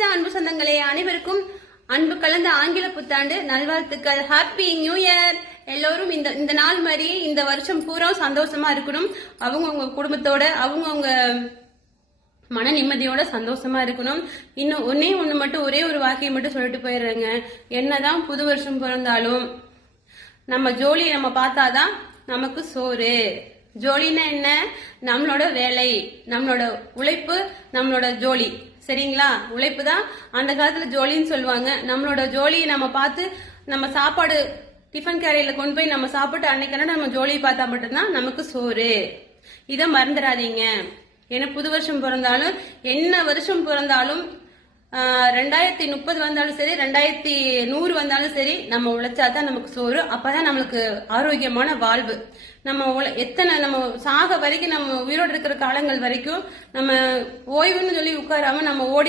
புதுவருஷ அன்பு சொந்தங்களே, அனைவருக்கும் அன்பு கலந்த ஆங்கில புத்தாண்டு நல்வாழ்த்துக்கள். Happy new year. எல்லோரும் இந்த நாள் மாதிரி இந்த வருஷம் பூரா சந்தோஷமா இருக்கணும். அவங்கவுங்க குடும்பத்தோட அவங்கவுங்க மன நிம்மதியோட சந்தோஷமா இருக்கணும். இன்னும் ஒண்ணு மட்டும் ஒரே ஒரு வாக்கியம் மட்டும் சொல்லிட்டு போயிடுறேங்க. என்னதான் புது வருஷம் பிறந்தாலும் நம்ம ஜோலி நம்ம பார்த்தாதான் நமக்கு சோறு. ஜோலின்னா என்ன? நம்மளோட வேலை, நம்மளோட உழைப்பு, நம்மளோட ஜோலி. சரிங்களா? உழைப்பு தான் அந்த காலத்துல ஜோலின்னு சொல்லுவாங்க. நம்மளோட ஜோலியை நம்ம பார்த்து நம்ம சாப்பாடு டிஃபன் கேரியர்ல கொண்டு போய் நம்ம சாப்பிட்டு அன்னைக்கான நம்ம ஜோலியை பார்த்தா மட்டும்தான் நமக்கு சோறு. இதை மறந்துடாதீங்க. ஏன்னா புது வருஷம் பிறந்தாலும் என்ன வருஷம் பிறந்தாலும் 2030 வந்தாலும் சரி 2100 வந்தாலும் சரி நம்ம உழைச்சாதான் நமக்கு சோறு. அப்பதான் நம்மளுக்கு ஆரோக்கியமான வாழ்வு. நம்ம சாக வரைக்கும் நம்ம உயிரோடு இருக்கிற காலங்கள் வரைக்கும் நம்ம ஓய்வுன்னு சொல்லி உட்காராம நம்ம ஓடி